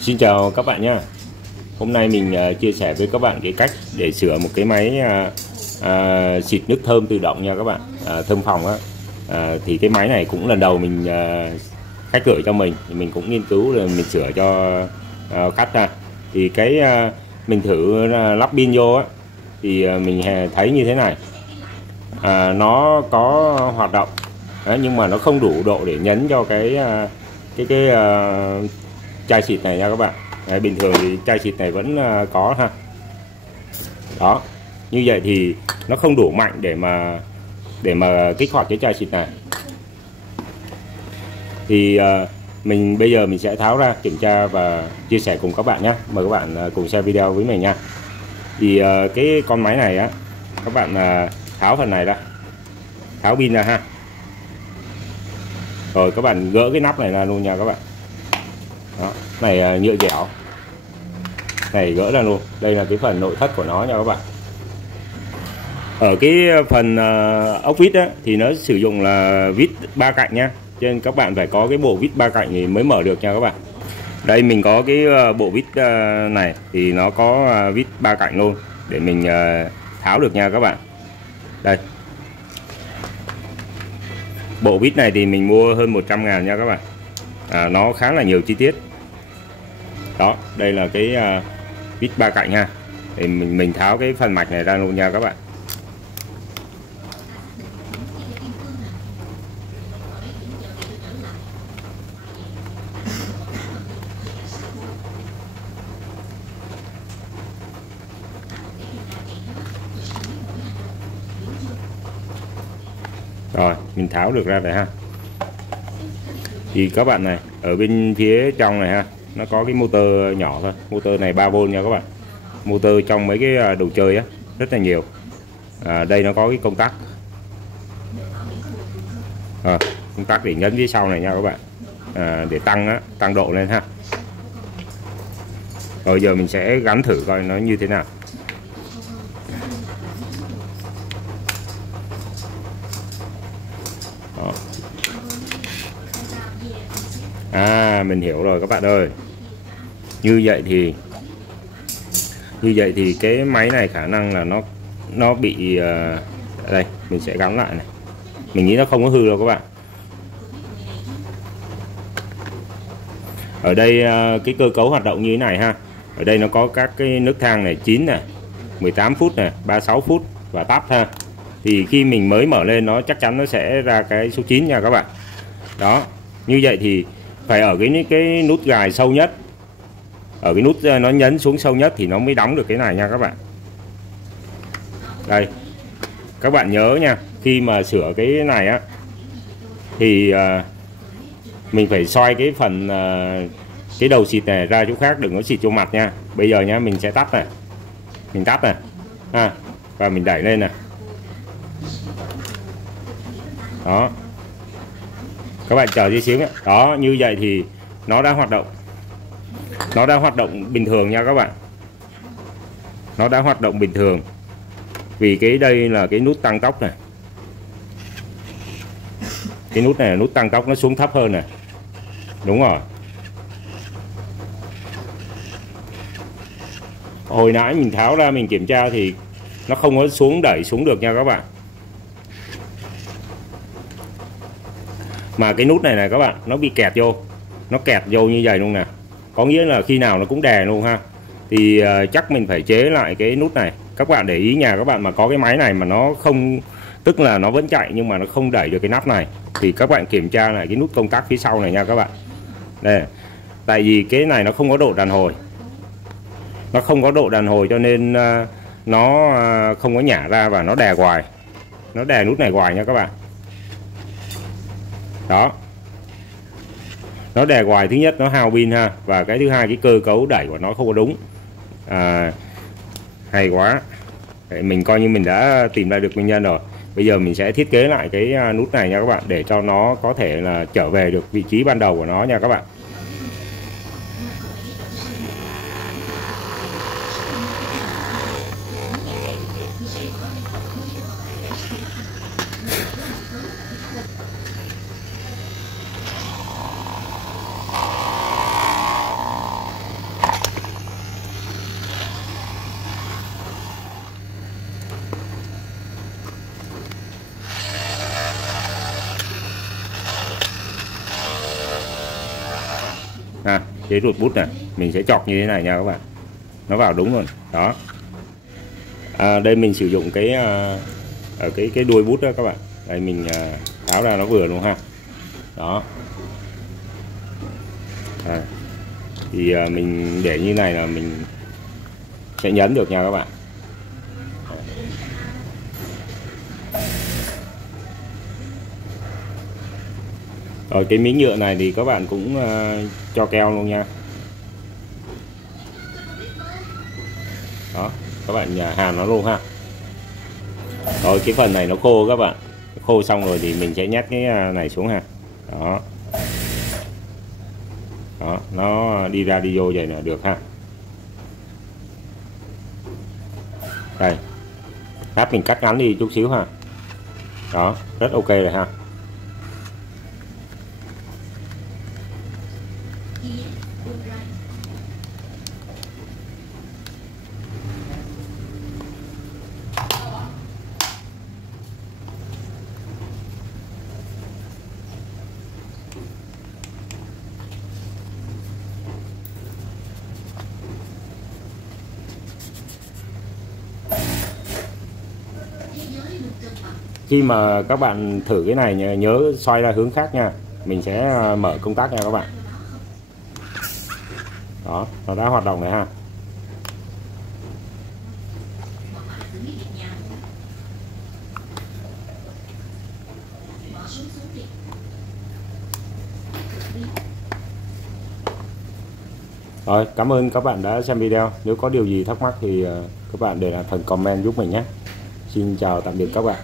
Xin chào các bạn nhé. Hôm nay mình chia sẻ với các bạn cái cách để sửa một cái máy xịt nước thơm tự động nha các bạn, thơm phòng á. Thì cái máy này cũng lần đầu mình khách gửi cho mình thì mình cũng nghiên cứu rồi mình sửa cho khách ra. Thì cái mình thử lắp pin vô á thì mình thấy như thế này, nó có hoạt động đấy, nhưng mà nó không đủ độ để nhấn cho cái chai xịt này nha các bạn. Đấy, bình thường thì chai xịt này vẫn có ha. Đó, như vậy thì nó không đủ mạnh để mà kích hoạt cái chai xịt này. Thì bây giờ mình sẽ tháo ra kiểm tra và chia sẻ cùng các bạn nhé. Mời các bạn cùng xem video với mình nha. Thì cái con máy này á, các bạn tháo phần này ra, tháo pin ra ha. Rồi các bạn gỡ cái nắp này ra luôn nha các bạn. Đó, này nhựa dẻo này gỡ ra luôn. Đây là cái phần nội thất của nó nha các bạn. Ở cái phần ốc vít á, thì nó sử dụng là vít 3 cạnh nha, cho nên các bạn phải có cái bộ vít 3 cạnh thì mới mở được nha các bạn. Đây mình có cái bộ vít này thì nó có vít 3 cạnh luôn để mình tháo được nha các bạn. Đây, bộ vít này thì mình mua hơn 100.000 nha các bạn. Nó khá là nhiều chi tiết. Đó, đây là cái vít 3 cạnh ha. Thì mình tháo cái phần mạch này ra luôn nha các bạn. Rồi, mình tháo được ra rồi ha. Thì các bạn này, ở bên phía trong này ha, nó có cái motor nhỏ thôi. Motor này 3V nha các bạn. Motor trong mấy cái đồ chơi á, rất là nhiều. Đây nó có cái công tắc. Công tắc để nhấn phía sau này nha các bạn. Để tăng độ lên ha. Rồi giờ mình sẽ gắn thử coi nó như thế nào. Đó. Mình hiểu rồi các bạn ơi. Như vậy thì cái máy này khả năng là nó bị đây mình sẽ gắn lại này. Mình nghĩ nó không có hư đâu các bạn. Ở đây cái cơ cấu hoạt động như thế này ha. Ở đây nó có các cái nấc thang này, 9 này, 18 phút này, 36 phút và tắt ha. Thì khi mình mới mở lên nó chắc chắn nó sẽ ra cái số 9 nha các bạn. Đó, như vậy thì phải ở cái nút gài sâu nhất. Ở cái nút nó nhấn xuống sâu nhất thì nó mới đóng được cái này nha các bạn. Đây, các bạn nhớ nha, khi mà sửa cái này á thì mình phải xoay cái phần cái đầu xịt này ra chỗ khác, đừng có xịt vô mặt nha. Bây giờ nhá, mình sẽ tắt này, mình tắt này và mình đẩy lên này. Đó, các bạn chờ tí xíu nhé. Đó, như vậy thì nó đã hoạt động. Nó đã hoạt động bình thường nha các bạn. Nó đã hoạt động bình thường. Vì cái đây là cái nút tăng tốc này. Cái nút này là nút tăng tốc, nó xuống thấp hơn này. Đúng rồi. Hồi nãy mình tháo ra mình kiểm tra thì nó không có đẩy xuống được nha các bạn. Mà cái nút này các bạn, nó bị kẹt vô. Nó kẹt vô như vậy luôn nè. Có nghĩa là khi nào nó cũng đè luôn ha. Thì chắc mình phải chế lại cái nút này. Các bạn để ý nhà các bạn mà có cái máy này mà nó không, tức là nó vẫn chạy nhưng mà nó không đẩy được cái nắp này, thì các bạn kiểm tra lại cái nút công tắc phía sau này nha các bạn. Đây, tại vì cái này nó không có độ đàn hồi. Nó không có độ đàn hồi cho nên nó không có nhả ra và nó đè hoài. Nó đè nút này hoài nha các bạn. Đó, nó đè hoài, thứ nhất nó hao pin ha, và cái thứ hai cái cơ cấu đẩy của nó không có đúng. Hay quá. Để mình coi như mình đã tìm ra được nguyên nhân rồi. Bây giờ mình sẽ thiết kế lại cái nút này nha các bạn, để cho nó có thể là trở về được vị trí ban đầu của nó nha các bạn. chế rụt bút này, mình sẽ chọc như thế này nha các bạn, nó vào đúng rồi đó. Đây mình sử dụng cái ở cái đuôi bút đó các bạn, đây mình tháo ra nó vừa luôn ha đó. Thì mình để như này là mình sẽ nhấn được nha các bạn. Rồi cái miếng nhựa này thì các bạn cũng cho keo luôn nha. Đó, các bạn hàn nó luôn ha. Rồi cái phần này nó khô các bạn. Khô xong rồi thì mình sẽ nhét cái này xuống ha. Đó. Đó, nó đi ra đi vô vậy là được ha. Đây. Lát mình cắt ngắn đi chút xíu ha. Đó, rất ok rồi ha. Khi mà các bạn thử cái này nhớ xoay ra hướng khác nha. Mình sẽ mở công tắc nha các bạn. Đó, nó đã hoạt động rồi ha. Rồi, cảm ơn các bạn đã xem video. Nếu có điều gì thắc mắc thì các bạn để lại phần comment giúp mình nhé. Xin chào tạm biệt các bạn.